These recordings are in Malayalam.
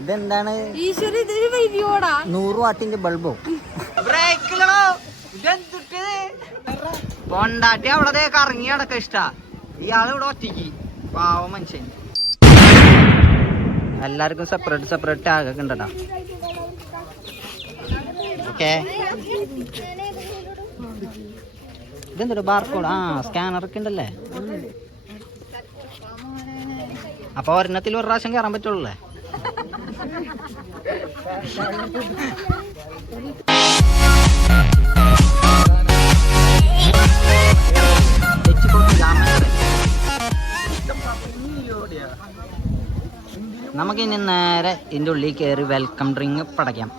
ഇതെന്താണ്? 100 വാട്ടിന്റെ ബൾബോ? പൊണ്ടാട്ടി അവിടെ കറങ്ങി അടക്കം ഇഷ്ടാ. ഇയാള് ഇവിടെ ഒറ്റയ്ക്ക് പാവ മനുഷ്യൻ. എല്ലാവർക്കും സെപ്പറേറ്റ് ടാഗൊക്കെ ഉണ്ടടാ. ഓക്കെ, ഇതെന്താ ബാർകോഡ്? സ്കാനർ ഒക്കെ ഉണ്ടല്ലേ. അപ്പൊ ഒരെണ്ണത്തിൽ ഒരു പ്രാവശ്യം കയറാൻ പറ്റുള്ളൂ. നമുക്കിനി നേരെ ഇതിൻ്റെ ഉള്ളിൽ കയറി വെൽക്കം ഡ്രിങ്ക് പടയ്ക്കാം.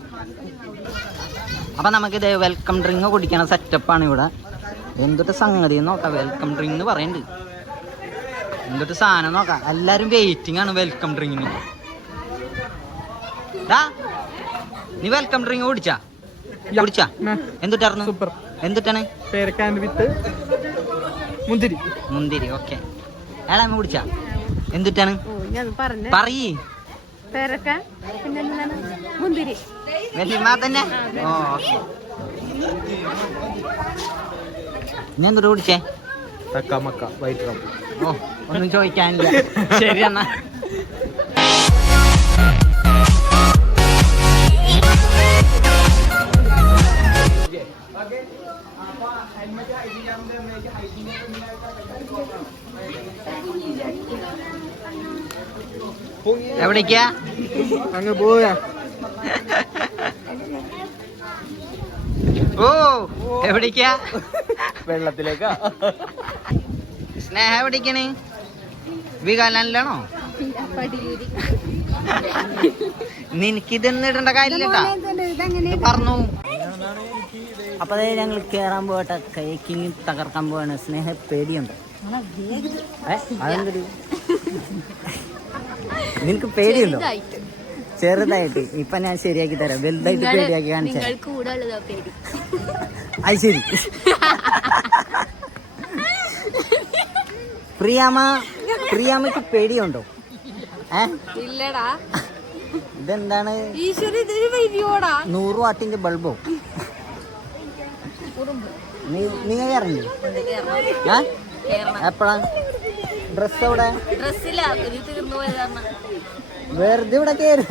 അപ്പം നമുക്കിത് വെൽക്കം ഡ്രിങ്ക് കുടിക്കണ സെറ്റപ്പാണ് ഇവിടെ. എന്തൊട്ട് സംഗതി നോക്കാം. വെൽക്കം ഡ്രിങ്ക് എന്ന് പറയുന്നുണ്ട്. എന്തൊട്ട് സാധനം നോക്കാം. എല്ലാവരും വെയിറ്റിംഗ് ആണ് വെൽക്കം ഡ്രിങ്കിന്. നീ വെൽക്കം ഡ്രിങ്ക് കുടിച്ചാ? എന്തുട്ടായിരുന്നു? എന്തുട്ടാണ്? മുന്തിരി. ഓക്കെ, ഏടാമ്മ കുടിച്ചാ? എന്തുട്ടാണ് പറയ്. വല്യമ്മ തന്നെ. നീ എന്തൊട്ട് കുടിച്ചേ? ഓ, ഒന്നും ചോദിക്കാനില്ല. ശരി എന്നാ. എവിടേക്കാ? അങ്ങ് പോയാ? ഓ, എവിടേക്കാ? വെള്ളത്തിലേക്കാ. സ്നേഹ എവിടേക്കാണ്? വികാലാണോ? നിനക്കിതൊന്നും ഇടേണ്ട കാര്യമില്ലട്ടാ, പറഞ്ഞു. അപ്പൊ അതായത് ഞങ്ങൾ കേറാൻ പോകട്ടെ. കൈക്കിങ് തകർക്കാൻ പോവാണ്. സ്നേഹ പേടിയുണ്ടോ? അതെന്തൊരു നിനക്ക് പേടിയുണ്ടോ? ചെറുതായിട്ട്. ഇപ്പൊ ഞാൻ ശരിയാക്കി തരാം. വലുതായിട്ട് പേടിയാക്കി കാണിച്ചാൽ. അത് ശരി. പ്രിയാമ്മക്ക് പേടിയുണ്ടോ? ഇതെന്താണ്? 100 വാട്ടിന്റെ ബൾബോ? നീ കയറില്ലേ? എപ്പഴാ? ഡ്രസ് എവിടെ? വെറുതെ ഇവിടെ കയറി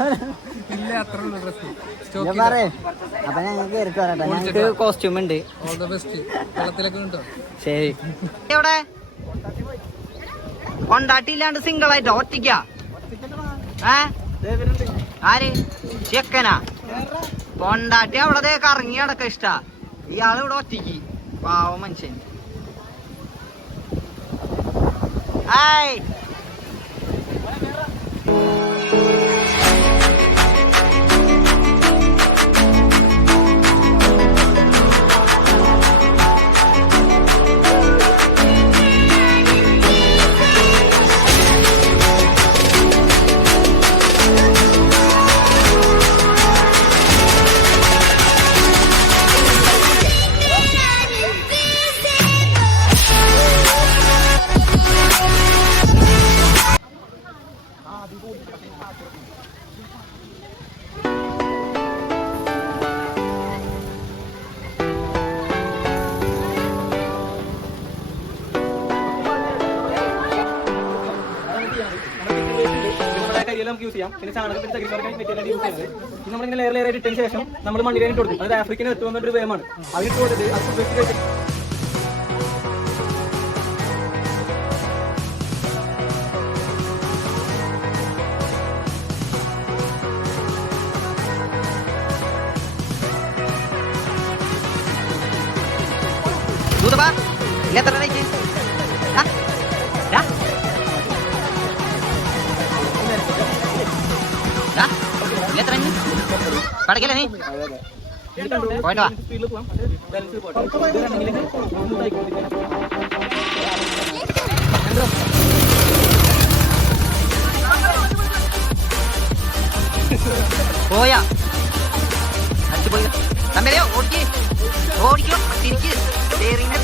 ഞാൻ പറയേ. അപ്പൊ ഞങ്ങൾ കയറിട്ട് വരട്ടെ. ഞങ്ങൾക്ക് കോസ്റ്റ്യൂം ഉണ്ട്. ശരി. എവിടെ കൊണ്ടാട്ടില്ലാണ്ട് സിംഗിൾ ആയിട്ടോ? ഒറ്റയ്ക്കാ? ആര്? ചെക്കനാ? കൊണ്ടാട്ടി അവിടെ കറങ്ങി അടക്കം ഇഷ്ടാ. ഇയാള് ഇവിടെ ഒറ്റയ്ക്ക് പാവ മനുഷ്യൻ. ഹായ്. നമുക്ക് യൂസ് ചെയ്യാം. പിന്നെ ചാണകത്തിന് തകിരിക്കാൻ മെറ്റീരിയൽ യൂസ് ചെയ്യുന്നത്. ഇത് നമ്മളിങ്ങനെ ലെയർ ലെയർ ഇട്ടതിന് ശേഷം നമ്മൾ മണ്ണിലേക്ക് ഇട്ട് കൊടുക്കും. അത് ആഫ്രിക്കൻ എത്തു വന്നൊരു വേമാണ്. അതിട്ട് കൊടുത്തിട്ട് അത് ഉപയോഗിച്ച് പടക്കല്ലേ നീ പോയിട്ടോ. പോയാ അടിച്ചുപോയി. തമ്പയോ ഓടിക്കോ തിരിച്ച് സ്റ്റീറിംഗ്.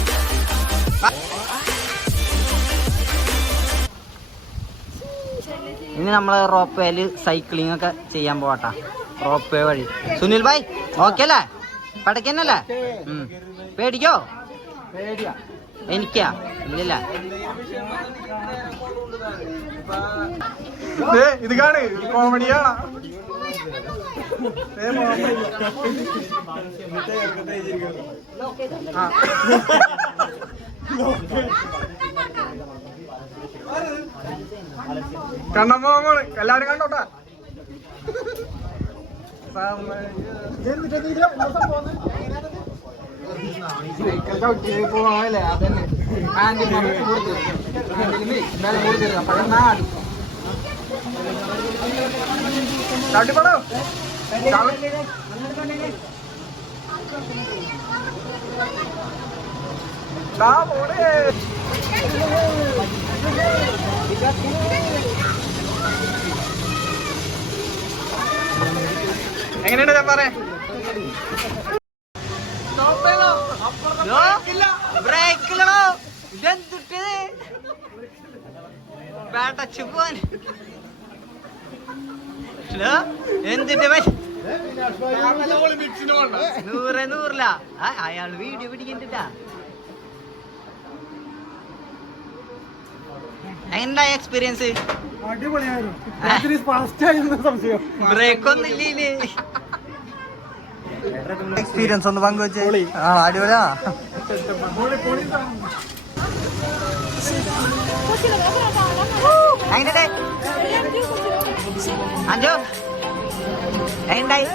ഇനി നമ്മൾ റോപ്പ് വേയിൽ സൈക്ലിംഗ് ഒക്കെ ചെയ്യാൻ പോവാട്ടാ. റോപ്പ് വേ വഴി. സുനിൽ ഭായ് ഓക്കെ അല്ലേ? പടക്കന്നല്ലേ? പേടിക്കോ? എനിക്കാ ഇല്ല. ഇത് കാണേ കോമഡിയാണ്. കണ്ണമ്മോള് എല്ലാരും കണ്ടോട്ടാ. പോവാല്ലേ അതന്നെ ചാട്ടിപ്പടോ പോണേ. എങ്ങനെയുണ്ട് ഞാൻ പറയാ? ബ്രേക്കിലോ ഇതെന്തിട്ട് വേട്ടച്ചു പോൻ എന്തിട്ട് നൂറില്ല. അയാള് വീഡിയോ പിടിക്കണ്ടാ. എങ്ങനെയുണ്ടായ എക്സ്പീരിയൻസ്? ബ്രേക്ക് ഒന്നും ഇല്ലേ? എക്സ്പീരിയൻസ് ഒന്ന് പങ്കുവെച്ചേ. അടിപൊളിയാ. അഞ്ചോ എങ്ങനെയുണ്ടായി?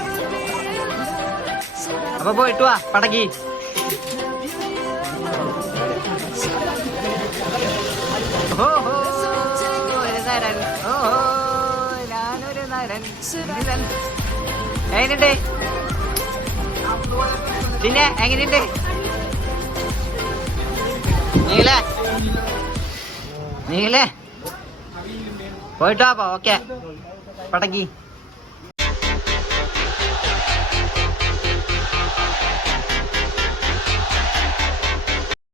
അപ്പൊ പോയിട്ട് വാ പടക്കി. ഞാനൊരു നരൻ. എങ്ങനെയുണ്ട്? പിന്നെ എങ്ങനെയുണ്ട്? നീലേ പോയിട്ട് വാ. ഓക്കെ പടക്കി.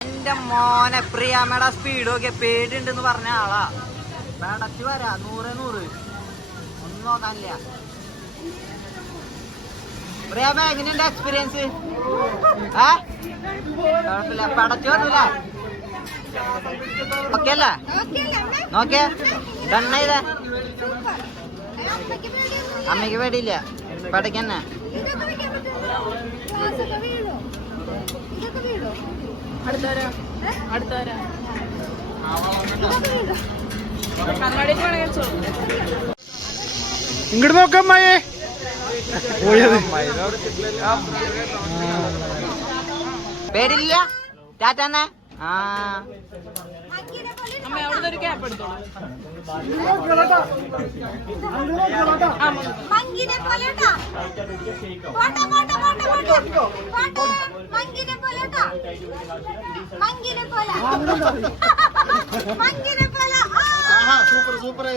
എന്റെ മോനെ പ്രിയാമ്മയുടെ സ്പീഡ് ഒക്കെ പേടിയുണ്ടെന്ന് പറഞ്ഞ ആളാ. പേടച്ച് വരാ 100 ഒന്നും നോക്കാനില്ല. പ്രിയാമ്മ എങ്ങനെയുണ്ട് എക്സ്പീരിയൻസ്? കുഴപ്പമില്ല. പടച്ചു വന്നില്ല. ഓക്കെ അല്ലേ? നോക്കിയ ഡണ്ണ ചെയ്തേ. അമ്മയ്ക്ക് പേടിയില്ല. പടക്കന്നെ. ഇങ്ങോട്ട് നോക്കാം മയേ. പേടില്ല. ടാറ്റന്നെ. സൂപ്പർ.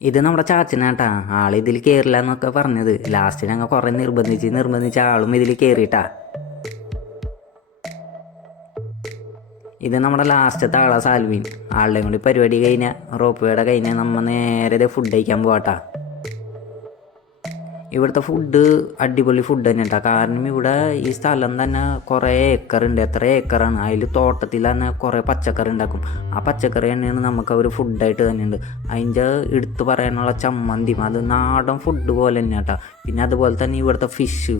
ഇത് നമ്മുടെ ചാച്ചനാട്ടാ. ആൾ ഇതിൽ കയറില്ല എന്നൊക്കെ പറഞ്ഞത്. ലാസ്റ്റ് ഞങ്ങൾ കുറെ നിർബന്ധിച്ച് ആളും ഇതിൽ കയറിയിട്ടാ. ഇത് നമ്മുടെ ലാസ്റ്റത്തെ ആളാ സാൽവിൻ. ആളുടെയും കൂടി പരിപാടി കഴിഞ്ഞാൽ റോപ്പ് വേയുടെ കഴിഞ്ഞാൽ നമ്മൾ നേരെ ഫുഡ് കഴിക്കാൻ പോവാട്ടാ. ഇവിടുത്തെ ഫുഡ് അടിപൊളി ഫുഡ് തന്നെ കേട്ടോ. കാരണം ഇവിടെ ഈ സ്ഥലം തന്നെ കുറേ ഏക്കറുണ്ട്. എത്ര ഏക്കറാണ്. അതിൽ തോട്ടത്തിൽ തന്നെ കുറേ പച്ചക്കറി ഉണ്ടാക്കും. ആ പച്ചക്കറി തന്നെയാണ് നമുക്ക് അവർ ഫുഡായിട്ട് തന്നെ ഉണ്ട്. അതിൻ്റെ എടുത്ത് പറയാനുള്ള ചമ്മന്തിയും അത് നാടൻ ഫുഡ് പോലെ തന്നെ കേട്ടോ. പിന്നെ അതുപോലെ തന്നെ ഇവിടുത്തെ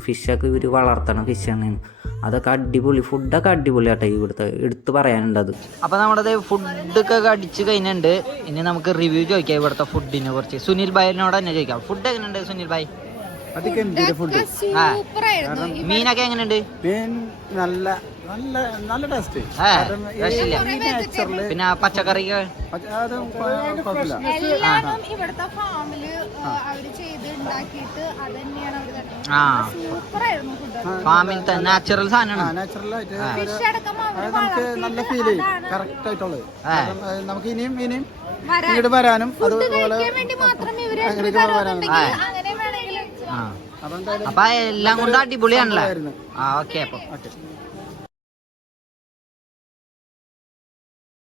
ഫിഷൊക്കെ ഇവർ വളർത്തണം ഫിഷ് തന്നെയാണ്. അതൊക്കെ അടിപൊളി ഫുഡൊക്കെ അടിപൊളി കേട്ടോ. ഇവിടുത്തെ എടുത്ത് പറയാനുണ്ട് അത്. അപ്പോൾ നമ്മുടെ ഫുഡൊക്കെ അടിച്ച് കഴിഞ്ഞിട്ടുണ്ട്. ഇനി നമുക്ക് റിവ്യൂ ചോദിക്കാം ഇവിടുത്തെ ഫുഡിനെ കുറിച്ച്. സുനിൽ ഭായിനോട് തന്നെ ചോദിക്കാം. ഫുഡ് എങ്ങനെയുണ്ട് സുനിൽ ഭായ്? മീനൊക്കെ എങ്ങനെയുണ്ട്? നല്ല ടേസ്റ്റ്. പിന്നെ പച്ചക്കറി ഫാമിൽ തന്നെ നാച്ചുറൽ സാധനമാണ്. നല്ല ഫീൽ ചെയ്യും. കറക്റ്റ് ആയിട്ടുള്ളത്. നമുക്ക് ഇനിയും ഇങ്ങോട്ട് വരാനും അതുപോലെ അപ്പൊ എല്ലാം കൊണ്ട് അടിപൊളിയാണല്ലോ. ഓക്കെ. അപ്പൊ